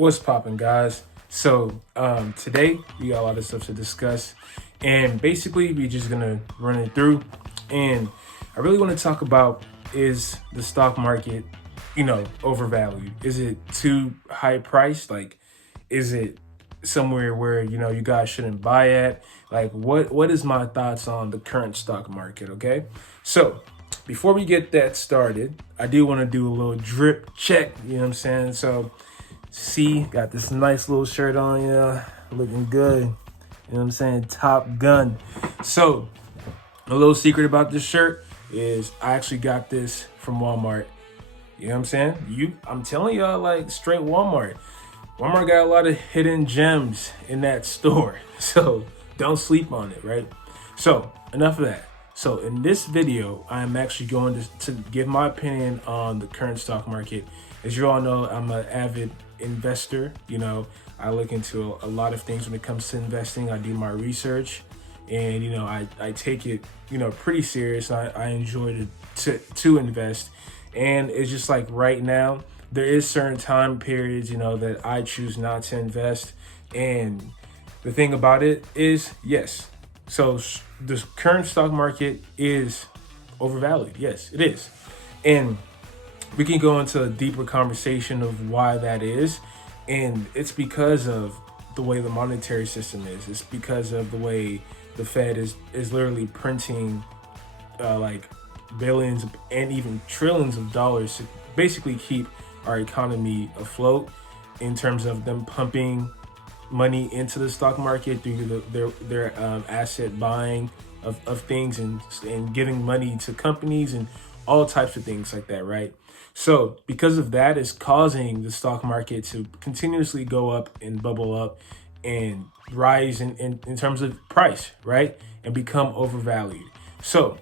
What's poppin', guys? So today we got a lot of stuff to discuss, and basically we're just gonna run it through. And I really want to talk about, is the stock market, overvalued? Is it too high priced? Like, is it somewhere where you guys shouldn't buy at? Like, what is my thoughts on the current stock market? Okay, so before we get that started, I do want to do a little drip check. You know what I'm saying? So. See, got this nice little shirt on, looking good. You know what I'm saying? Top Gun. So, a little secret about this shirt is I actually got this from Walmart. You know what I'm saying? I'm telling y'all, like, straight Walmart. Walmart got a lot of hidden gems in that store. So, don't sleep on it, right? So, enough of that. So, in this video, I'm actually going to give my opinion on the current stock market. As you all know, I'm an avid investor. I look into a lot of things when it comes to investing. I do my research, and I take it pretty serious. I enjoy to invest, and it's just like right now there is certain time periods that I choose not to invest. And the thing about it is, yes, so the current stock market is overvalued. Yes, it is. And we can go into a deeper conversation of why that is. And it's because of the way the monetary system is. It's because of the way the Fed is literally printing like billions and even trillions of dollars to basically keep our economy afloat, in terms of them pumping money into the stock market through their asset buying of things, and giving money to companies and all types of things like that, right? So because of that, it's causing the stock market to continuously go up and bubble up and rise in terms of price, right? And become overvalued. So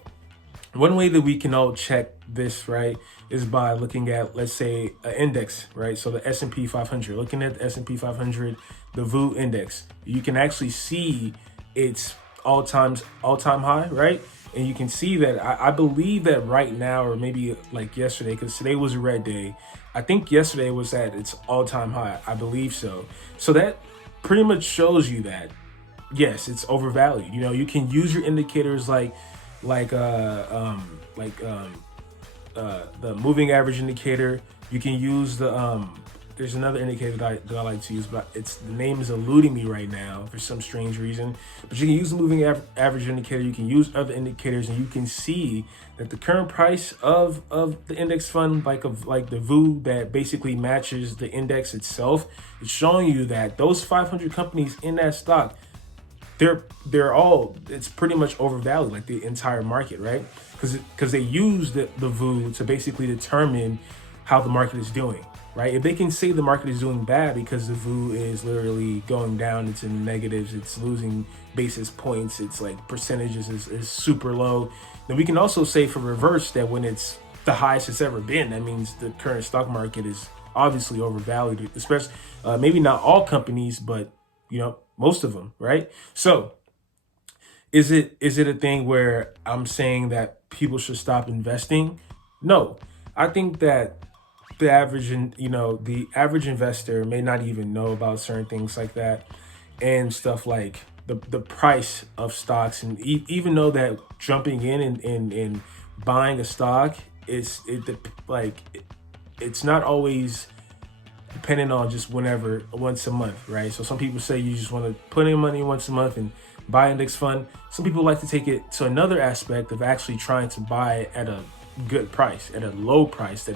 one way that we can all check this, right, is by looking at, let's say, an index, right? So the S&P 500, looking at the S&P 500, the VU index, you can actually see its all-time high, right? And you can see that I believe that right now, or maybe like yesterday, because today was a red day, I think yesterday was at its all-time high. I believe so. So that pretty much shows you that, yes, it's overvalued. You can use your indicators like the moving average indicator. You can use there's another indicator that I like to use, but the name is eluding me right now for some strange reason. But you can use the moving average indicator. You can use other indicators, and you can see that the current price of the index fund, like the VU that basically matches the index itself, it's showing you that those 500 companies in that stock, it's pretty much overvalued, like the entire market, right? Because they use the VU to basically determine how the market is doing. Right? If they can say the market is doing bad because the VU is literally going down, it's in negatives, it's losing basis points, it's like percentages is super low, then we can also say for reverse that when it's the highest it's ever been, that means the current stock market is obviously overvalued, especially maybe not all companies, but most of them, right? So is it a thing where I'm saying that people should stop investing? No, I think that the average investor may not even know about certain things like that, and stuff like the price of stocks, and even know that jumping in and buying a stock it's not always dependent on just once a month, right? So some people say you just want to put in money once a month and buy index fund. Some people like to take it to another aspect of actually trying to buy at a good price, at a low price,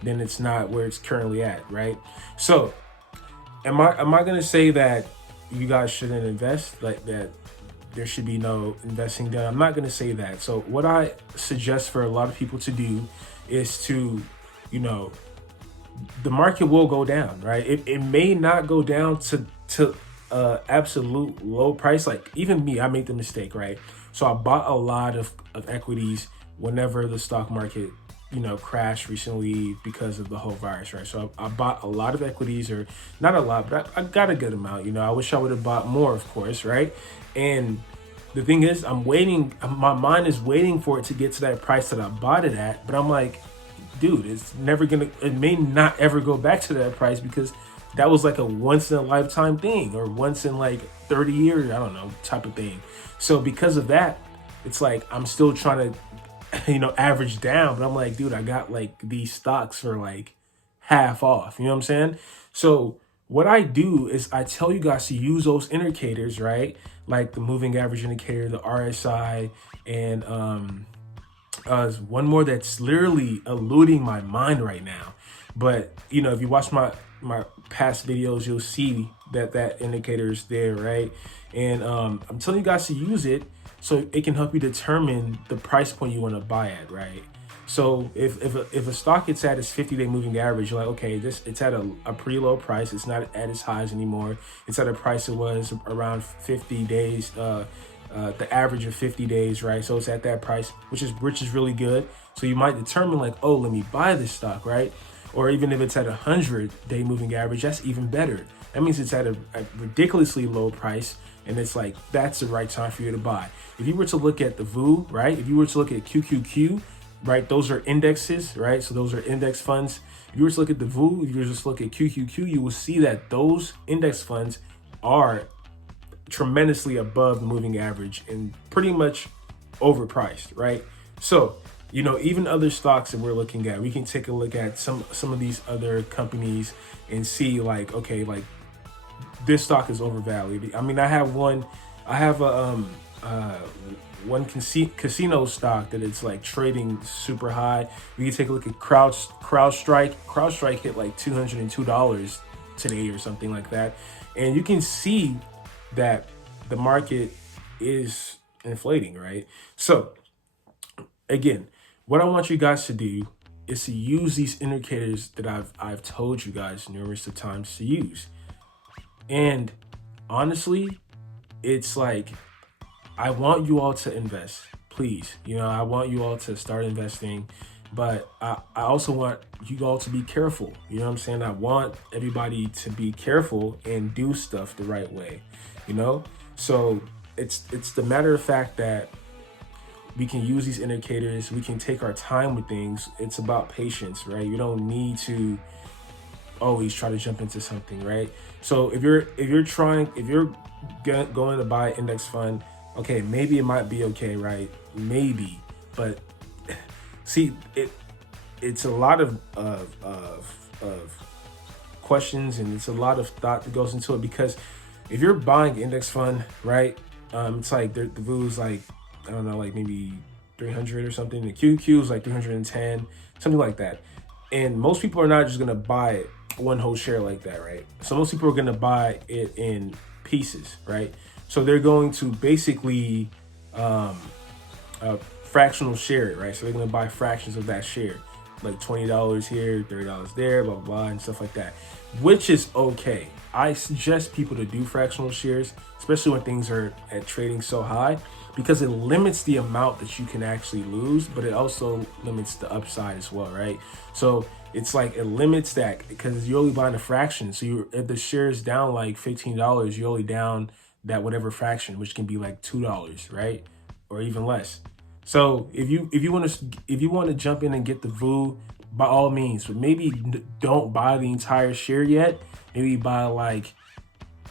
then it's not where it's currently at, right? So am I gonna say that you guys shouldn't invest, like that there should be no investing done? I'm not gonna say that. So what I suggest for a lot of people to do is to, the market will go down, right? It may not go down to absolute low price. Like even me, I made the mistake, right? So I bought a lot of equities whenever the stock market crashed recently because of the whole virus, right? So I bought a lot of equities, or not a lot, but I got a good amount. I wish I would have bought more, of course, right? And the thing is, I'm waiting, my mind is waiting for it to get to that price that I bought it at, but I'm like, dude, it may not ever go back to that price, because that was like a once in a lifetime thing, or once in like 30 years, I don't know, type of thing. So because of that, it's like I'm still trying to average down, but I'm like, dude, I got like these stocks for like half off. You know what I'm saying? So what I do is I tell you guys to use those indicators, right? Like the moving average indicator, the RSI, and one more that's literally eluding my mind right now. But if you watch my past videos, you'll see that indicator is there, right? And I'm telling you guys to use it so it can help you determine the price point you want to buy at, right? So if a stock it's at its 50-day moving average, you're like, okay, it's at a pretty low price. It's not at its highs anymore. It's at a price it was around 50 days, the average of 50 days, right? So it's at that price, which is really good. So you might determine like, oh, let me buy this stock, right? Or even if it's at 100-day moving average, that's even better. That means it's at a ridiculously low price, and it's like, that's the right time for you to buy. If you were to look at the VU, right? If you were to look at QQQ, right? Those are indexes, right? So those are index funds. If you were to look at the VU, if you were to just look at QQQ, you will see that those index funds are tremendously above the moving average and pretty much overpriced, right? So, even other stocks that we're looking at, we can take a look at some of these other companies and see like, okay, like this stock is overvalued. I mean, I have one casino stock that it's like trading super high. We can take a look at CrowdStrike. CrowdStrike hit like $202 today or something like that. And you can see that the market is inflating, right? So again, what I want you guys to do is to use these indicators that I've told you guys numerous of times to use. And honestly, it's like, I want you all to invest, please. I want you all to start investing, but I also want you all to be careful. You know what I'm saying? I want everybody to be careful and do stuff the right way, So it's the matter of fact that we can use these indicators. We can take our time with things. It's about patience, right? You don't need to always try to jump into something, right? So if you're going to buy an index fund, okay, maybe it might be okay, right? Maybe, but see, it's a lot of questions, and it's a lot of thought that goes into it, because if you're buying an index fund, right, it's like the VU is like, I don't know, like maybe 300 or something. The QQ is like 310, something like that. And most people are not just gonna buy one whole share like that, right? So most people are gonna buy it in pieces, right? So they're going to basically fractional share it, right? So they're gonna buy fractions of that share, like $20 here, $30 there, blah, blah, blah, and stuff like that, which is okay. I suggest people to do fractional shares, especially when things are at trading so high, because it limits the amount that you can actually lose, but it also limits the upside as well, right? So it's like it limits that, because you're only buying a fraction. So if the share is down like $15, you're only down that whatever fraction, which can be like $2, right? Or even less. So if you want to jump in and get the VU, by all means, but maybe don't buy the entire share yet. Maybe buy like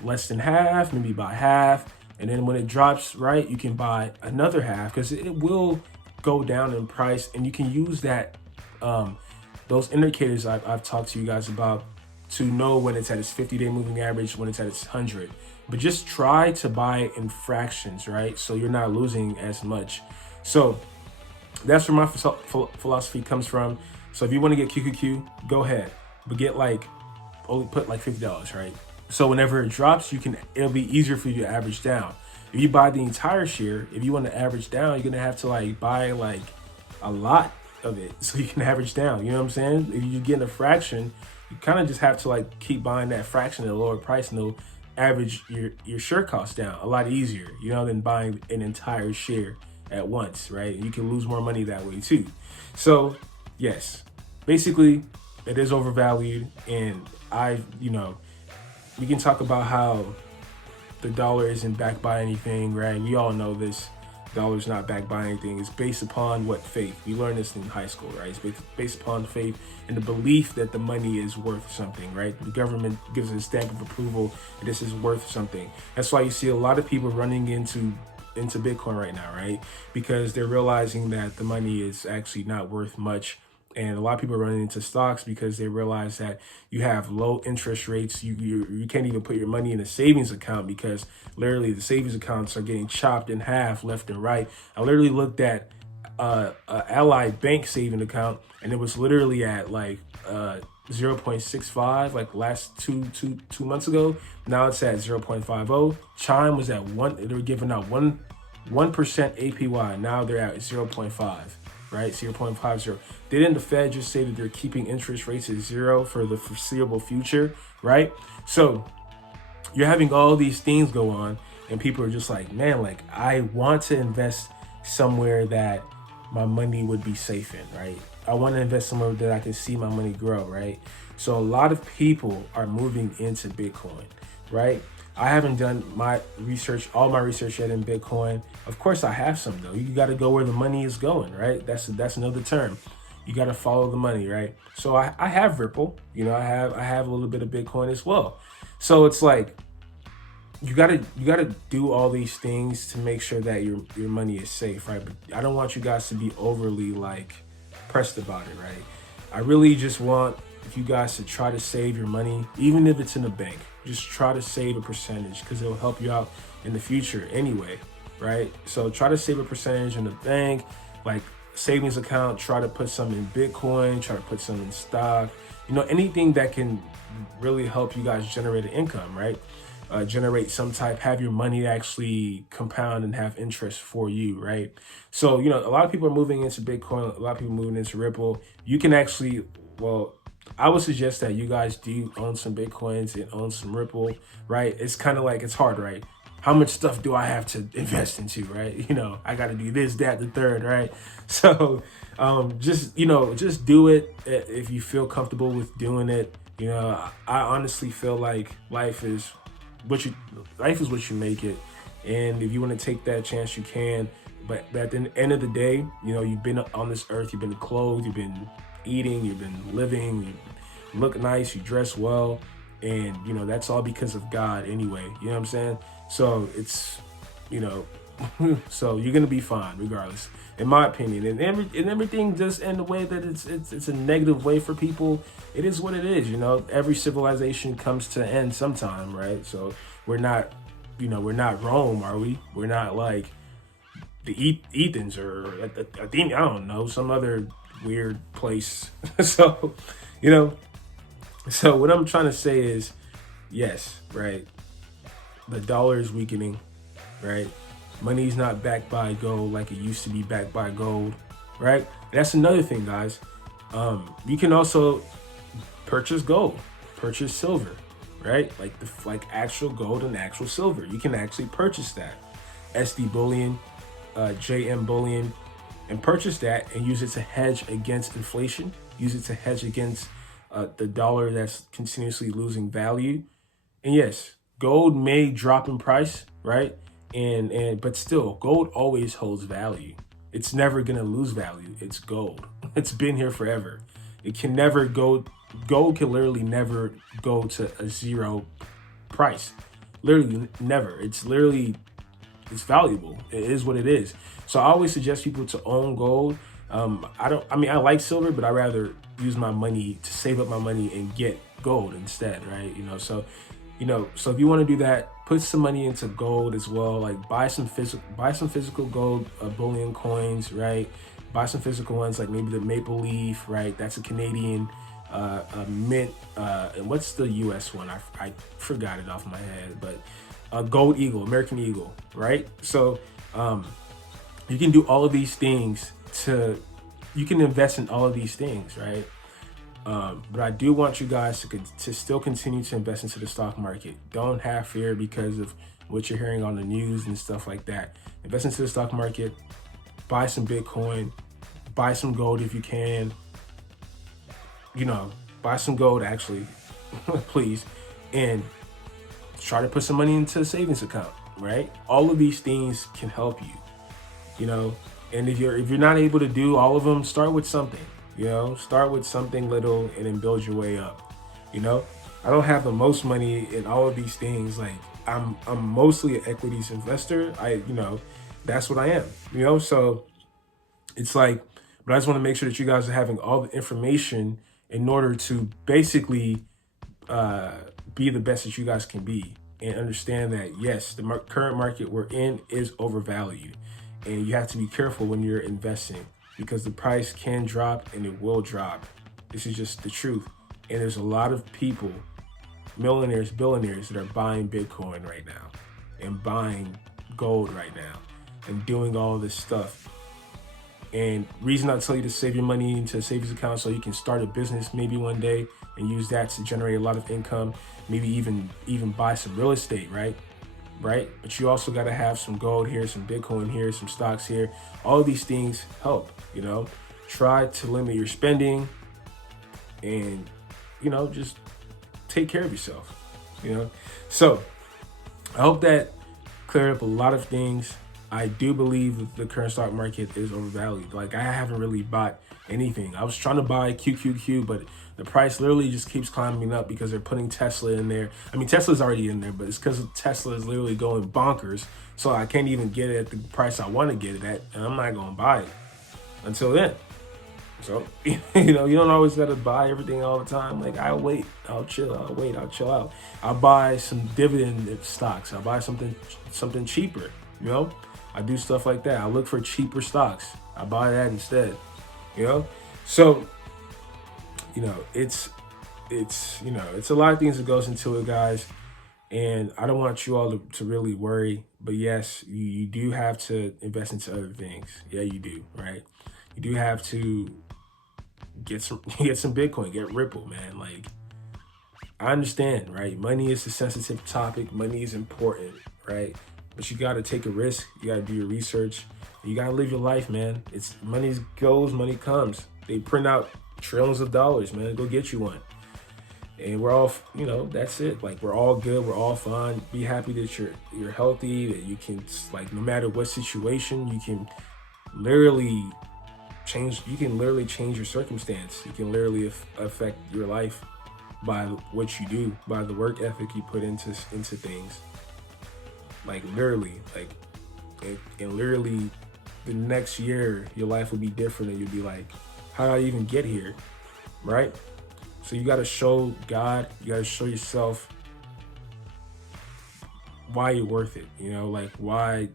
less than half, maybe buy half, and then when it drops, right, you can buy another half, because it will go down in price, and you can use that those indicators I've talked to you guys about to know when it's at its 50-day moving average, when it's at its 100. But just try to buy it in fractions, right? So you're not losing as much. So that's where my philosophy comes from. So if you want to get QQQ, go ahead, but get like, only put like $50, right? So whenever it drops, it'll be easier for you to average down. If you buy the entire share, if you want to average down, you're gonna have to like buy like a lot of it so you can average down. You know what I'm saying? If you get a fraction, you kind of just have to like keep buying that fraction at a lower price, and it'll average your share cost down a lot easier, than buying an entire share at once, right? You can lose more money that way too. So yes, basically it is overvalued, and we can talk about how the dollar isn't backed by anything, right? We all know this. dollar's not backed by anything. It's based upon what? Faith. We learned this in high school, right? It's based upon faith and the belief that the money is worth something, right? The government gives it a stamp of approval and this is worth something. That's why you see a lot of people running into Bitcoin right now, right? Because they're realizing that the money is actually not worth much. And a lot of people are running into stocks because they realize that you have low interest rates. You can't even put your money in a savings account because literally the savings accounts are getting chopped in half left and right. I literally looked at a Ally Bank saving account and it was literally at like 0.65 like last two months ago. Now it's at 0.50. Chime was at they were giving out 1% APY. Now they're at 0.5. Right, 0.50. Didn't the Fed just say that they're keeping interest rates at zero for the foreseeable future, right? So you're having all these things go on and people are just like, man, like I want to invest somewhere that my money would be safe in, right? I want to invest somewhere that I can see my money grow, right? So a lot of people are moving into Bitcoin, right? I haven't done all my research yet in Bitcoin. Of course I have some though. You got to go where the money is going, right? That's another term. You got to follow the money, right? So I have Ripple, I have a little bit of Bitcoin as well. So it's like, you gotta do all these things to make sure that your money is safe, right? But I don't want you guys to be overly like pressed about it, right? I really just want you guys to try to save your money, even if it's in a bank. Just try to save a percentage because it'll help you out in the future anyway, right? So try to save a percentage in the bank, like savings account. Try to put some in Bitcoin. Try to put some in stock. Anything that can really help you guys generate an income, right? Generate some type, have your money actually compound and have interest for you, right? So, a lot of people are moving into Bitcoin, a lot of people moving into Ripple. You can actually, I would suggest that you guys do own some Bitcoins and own some Ripple, right? It's kind of like, it's hard, right? How much stuff do I have to invest into, right? I got to do this, that, the third, right? So just do it if you feel comfortable with doing it. I honestly feel like life is what you make it. And if you want to take that chance, you can. But at the end of the day, you've been on this earth, you've been clothed, you've been eating, you've been living, you look nice, you dress well, and that's all because of God anyway. You know what I'm saying? So it's so you're gonna be fine regardless, in my opinion. And everything just in the way that it's a negative way for people. It is what it is. Every civilization comes to an end sometime, right? So we're not Rome, are we? We're not like the Ethans or I think, I don't know, some other weird place. So what I'm trying to say is, yes, right, the dollar is weakening, right? Money's not backed by gold like it used to be backed by gold, right? And that's another thing, guys. You can also purchase gold, purchase silver, right? Like actual gold and actual silver. You can actually purchase that. SD bullion, JM bullion, and purchase that and use it to hedge against inflation. Use it to hedge against the dollar that's continuously losing value. And yes, gold may drop in price, right? But still, gold always holds value. It's never gonna lose value. It's gold. It's been here forever. It can never go. Gold can literally never go to a zero price. Literally never. It's valuable. It is what it is. So I always suggest people to own gold. I like silver, but I rather use my money to save up my money and get gold instead, right? So if you want to do that, put some money into gold as well. Like buy some physical gold bullion coins, right? Buy some physical ones, like maybe the Maple Leaf, right? That's a Canadian mint. And what's the U.S. one? I forgot it off my head, but Gold Eagle, American Eagle, right? So you can do all of these things you can invest in all of these things, right? But I do want you guys to still continue to invest into the stock market. Don't have fear because of what you're hearing on the news and stuff like that. Invest into the stock market, buy some Bitcoin, buy some gold if you can, buy some gold actually, please. And try to put some money into a savings account, right? All of these things can help you. And if you're not able to do all of them, start with something. Start with something little and then build your way up. You know, I don't have the most money in all of these things. Like I'm mostly an equities investor. That's what I am. So it's like, but I just want to make sure that you guys are having all the information in order to basically be the best that you guys can be, and understand that yes, the current market we're in is overvalued, and you have to be careful when you're investing, because the price can drop and it will drop. This is just the truth. And there's a lot of people, millionaires, billionaires, that are buying Bitcoin right now and buying gold right now and doing all this stuff. And reason I tell you to save your money into a savings account, so you can start a business maybe one day and use that to generate a lot of income, maybe even buy some real estate, right? But you also got to have some gold here, some Bitcoin here, some stocks here. All of these things help. Try to limit your spending, and just take care of yourself. So I hope that cleared up a lot of things. I do believe that the current stock market is overvalued. Like, I haven't really bought anything. I was trying to buy QQQ, but the price literally just keeps climbing up because they're putting Tesla in there. I mean, Tesla's already in there, but it's because Tesla is literally going bonkers. So I can't even get it at the price I want to get it at, and I'm not going to buy it until then. So, you don't always got to buy everything all the time. Like, I'll wait, I'll chill, I'll chill out. I'll buy some dividend stocks. I'll buy something cheaper, I do stuff like that. I look for cheaper stocks. I buy that instead, So, it's a lot of things that goes into it, guys. And I don't want you all to really worry. But yes, you do have to invest into other things. Yeah, you do, right? You do have to get some Bitcoin, get Ripple, man. Like, I understand, right? Money is a sensitive topic. Money is important, right? But you got to take a risk. You got to do your research. You got to live your life, man. It's money goes, money comes. They print out trillions of dollars, man. Go get you one. And we're all, that's it. Like, we're all good. We're all fine. Be happy that you're healthy, that you can, like, no matter what situation, you can literally change your circumstance. You can literally affect your life by what you do, by the work ethic you put into things. Like, literally, and literally the next year, your life will be different, and you'll be like, how did I even get here, right? So you got to show God, you got to show yourself why you're worth it, like, why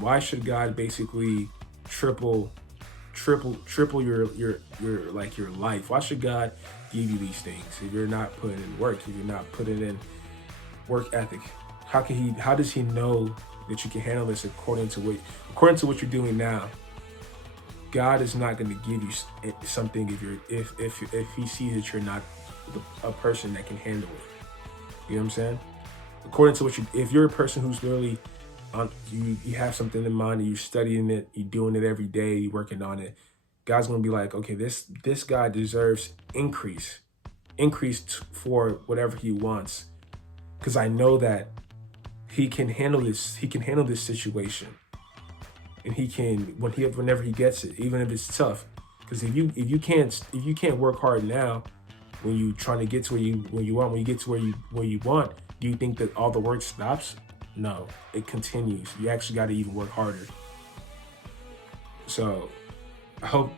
why should God basically triple your life? Why should God give you these things if you're not putting in work, if you're not putting in work ethic? How does he know that you can handle this according to what you're doing now? God is not going to give you something if he sees that you're not a person that can handle it. You know what I'm saying? According to if you're a person who's literally you have something in mind and you're studying it, you're doing it every day, you're working on it, God's going to be like, okay, this guy deserves increase for whatever he wants, because I know that he can handle this situation, and he can whenever he gets it, even if it's tough. Because if you can't work hard now, when you trying to get to when you get to where you want, do you think that all the work stops? No, it continues. You actually got to even work harder. So I hope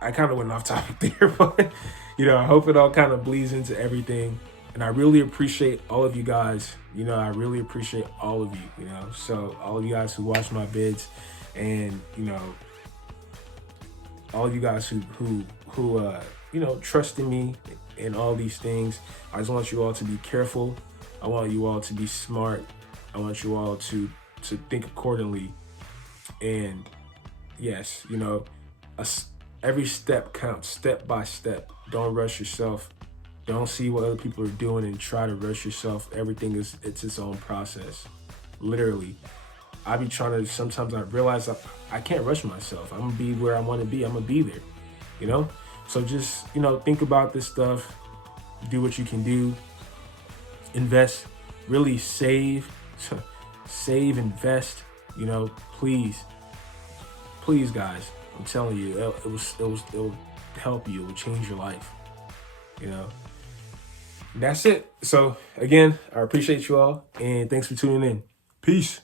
I kind of went off topic there, but I hope it all kind of bleeds into everything. And I really appreciate all of you guys. I really appreciate all of you. So all of you guys who watch my vids, and all of you guys who trust in me and all these things. I just want you all to be careful. I want you all to be smart. I want you all to think accordingly. And yes, every step counts, step by step. Don't rush yourself. Don't see what other people are doing and try to rush yourself. Everything it's its own process. Literally. I be trying to, sometimes I realize I can't rush myself. I'm gonna be where I want to be. I'm gonna be there, So just, think about this stuff. Do what you can do. Invest really save, invest, please, guys, I'm telling you, it'll help you. It will change your life, That's it. So again, I appreciate you all, and thanks for tuning in. Peace.